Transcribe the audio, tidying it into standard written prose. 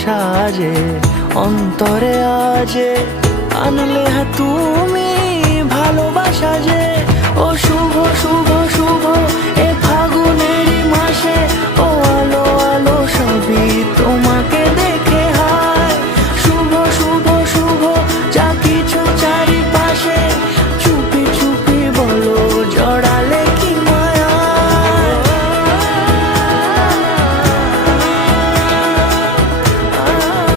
সাজে অন্তরে আজে আনলে তুমি ভালোবাসা যে ও শুভ শুভ